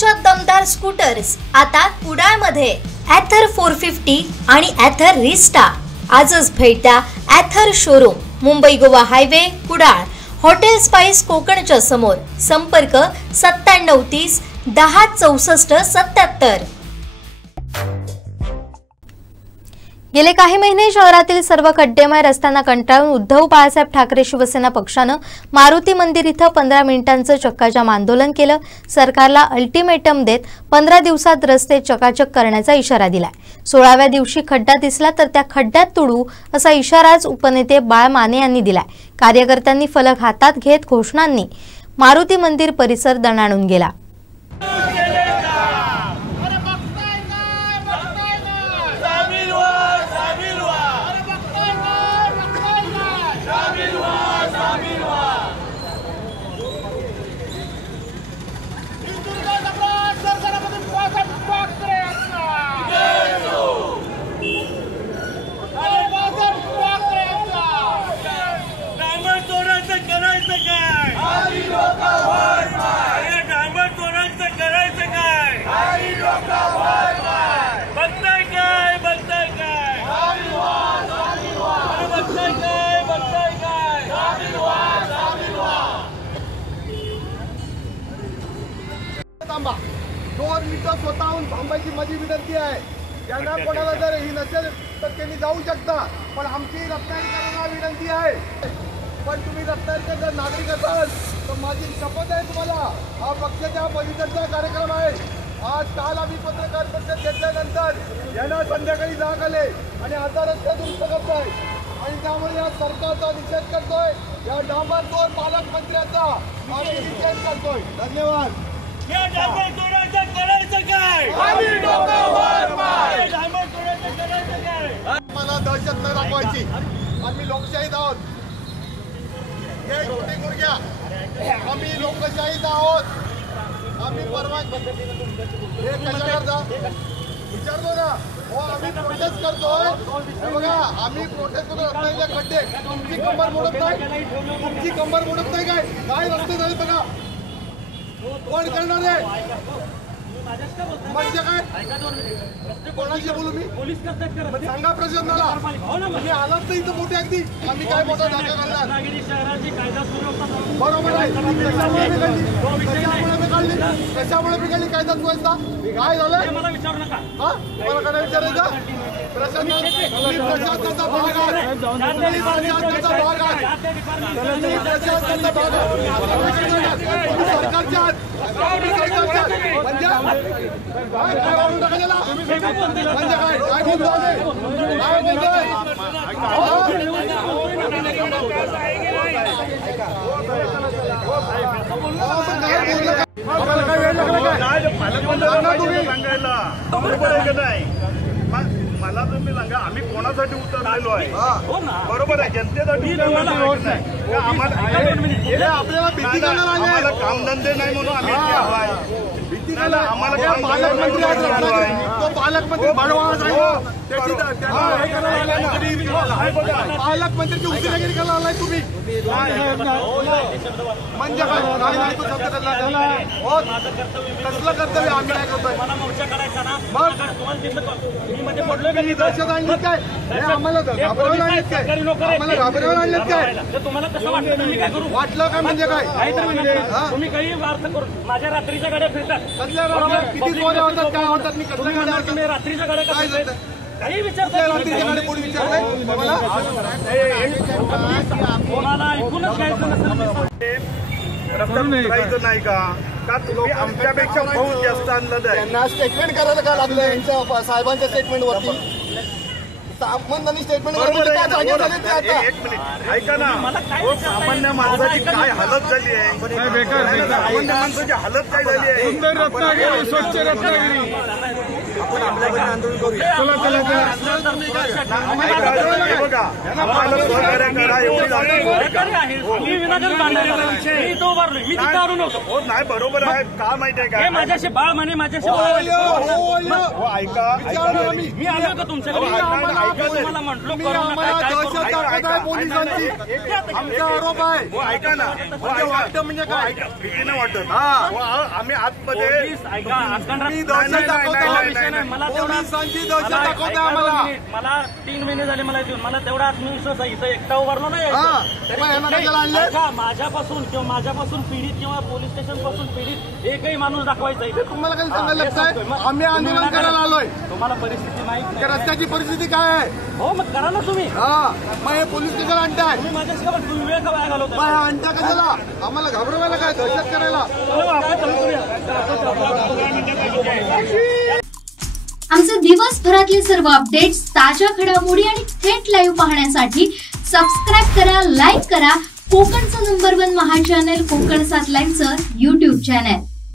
टेम्पोच्या दमदार स्कूटर्स आता कुडाळमध्ये ॲथर 450 आणि ॲथर रिस्टा। आजच भेट द्या Ather showroom, Mumbai Goa highway, Kudal, hotel spice कोकणच्या समोर। संपर्क 9730 10 64 77। गेले काही महिने शहरातील सर्व खड्डेमय रस्त्यांना कंटाळून उद्धव बाळासाहेब ठाकरे शिवसेना पक्षाने मारुती मंदिर इथं 15 मिनिटांचं चक्काजाम आंदोलन केलं। सरकारला अल्टिमेटम देत 15 दिवसात रस्ते चकाचक करण्याचा इशारा दिलाय। 16व्या दिवशी खड्डा दिसला तर त्या खड्ड्यात तुडू असा इशाराच उपनेते बाळ माने यांनी दिलाय। कार्यकर्त्यांनी फलक हातात घेत घोषणांनी मारुती मंदिर परिसर दणाणून गेला। दोन मिनिटं स्वतःहून थांबायची माझी विनंती आहे। ज्यांना कोणाला जर ही नसेल तर त्यांनी जाऊ शकता, पण आमची रत्नागिरीकरांना विनंती आहे। पण तुम्ही रत्नागिरीचे जर नागरिक असाल तर माझी शपथ आहे तुम्हाला, हा पक्षाच्या परिषदेचा कार्यक्रम आहे। आज काल आम्ही पत्रकार परिषद घेतल्यानंतर यांना संध्याकाळी जाग आले आणि आता रस्ते दुरुस्त करतोय आणि त्यामुळे या सरकारचा निषेध करतोय। या डांबरखोर पालकमंत्र्यांचा आम्ही निषेध करतोय। धन्यवाद। या डांबर तोडायचं करायचं काय? आम्ही डोक्यावर पाय. डांबर तोडायचं करायचं काय? मला दहशत नाही दाखवायची। आम्ही लोकशाहीत आहोत। हे कुठे गुरग्या, आम्ही लोकशाहीत आहोत। आम्ही परवानगी हे कशाकरता विचारतो ना, हो आम्ही प्रोटेस्ट करतोय। बघा आम्ही प्रोटेस्ट करून रस्त्याचे खड्डे, तुमची कंबर मोडत नाही, तुमची कंबर मोडत नाही काय? काय रस्ते झाले बघा, कोण करणार आहे म्हणजे काय? कोणाशी बोलू मी? पोलीस सांगा प्रशासनाला। आम्ही आलाच नाही इथं मोठे अगदी, आम्ही काय मोठा धागा घालणार? बरोबर आहे। कशामुळे बिघडली कायदा सुव्यवस्था? काय झालं मला विचारू नका। हा मला काय विचारायचं? प्रशासनाचा भाग आहे, प्रशासनाचा भाग आहे, प्रशासनाचा भाग आहे। सरकारच्या म्हणजे काय वाढून टाकायला म्हणजे काय काय बोलतो काय बोलतोय? आम्हाला काय वेळ लागला काय? पालकमंत्र्यांना तुम्ही सांगायला बरोबर आहे का नाही? मला तुम्ही सांगा, आम्ही कोणासाठी उतरलेलो आहे? बरोबर आहे, जनतेसाठी उतरलेलो आहे। आपल्याला भीती आम्हाला कामधंदे नाही म्हणून आम्ही भीती आम्हाला पालकमंत्री तो पालकमंत्री पालकमंत्र्याची उशिरागिरी करायला आलाय तुम्ही म्हणजे काय? तो शब्द कसलं कर्तव्य आम्ही काय करतोय? दहशत आणलीत काय? आम्हाला घाबरवून आणलीत काय? आम्हाला घाबरवून आणलीत काय? तुम्हाला कसं वाटलं? वाटलं काय म्हणजे काय? तुम्ही काही अर्थ करू माझ्या रात्रीच्या गाड्या फिरतात, किती सोन्या होतात काय होतात? मी कसल्या गाड्या तुम्ही रात्रीच्या गाड्या काय काही विचारताय? रात्रीच्या गाड्या कोणी विचारताय मला? कोणाला ऐकूनच घ्यायचं नसेल करायचं नाही का? का तुम्ही आमच्यापेक्षा बहुत जास्त आणलं आहे? त्यांना स्टेटमेंट करायला का लागलं? यांच्या साहेबांच्या स्टेटमेंट वरती सामान्यांनी स्टेटमेंट एक मिनिट ऐका ना, सामान्य माणसाची काय हालत झाली आहे? सामान्य माणसाची हालत काय झाली आहे? सुंदर रत्नागिरी, स्वच्छ रत्नागिरी। आपण आपल्याकडे आंदोलन करूया. चला बघा आम्हाला सहकार्य करा एवढी मी विनाकारण बांधणारे मी तो उभारलोय मी तिथे आणून होतो. हो नाही बरोबर आहे का माहिती आहे हे का माझ्याशी बाळ म्हणे माझ्याशी हो ऐका मी आलो का तुमच्याकडे तुम्हाला म्हटलो आमचा आरोप आहे. हो ऐका ना वाटतं म्हणजे काय भीतीने वाटत आम्ही आतमध्ये ऐका मला मला 3 महिने झाले मला देऊन मला तेवढा आत्मविश्वास आहे. इथं एकटा उभारलो नाही माझ्यापासून पीडित किंवा पोलीस स्टेशन पासून पीडित एकही माणूस दाखवायचा आहे. तुम्हाला काही सांगायला लागतंय आम्ही आंदोलन करायला आलोय. तुम्हाला परिस्थिती माहित नाही रस्त्याची परिस्थिती काय आहे. हो मग करा ना तुम्ही. मग हे पोलीस स्टेशन आणताय तुम्ही माझ्याशी तुम्ही वेळ का वाया घालवता. आणता कशाला आम्हाला घाबरवायला काय दहशत करायला. आमचे दिवसभरातले सर्व अपडेट्स ताज्या घडामोडी आणि थेट लाईव्ह पाहण्यासाठी सबस्क्राईब करा, लाईक करा कोकणचं नंबर 1 महा चॅनल कोकण 7 लाईव्हचं YouTube चॅनल.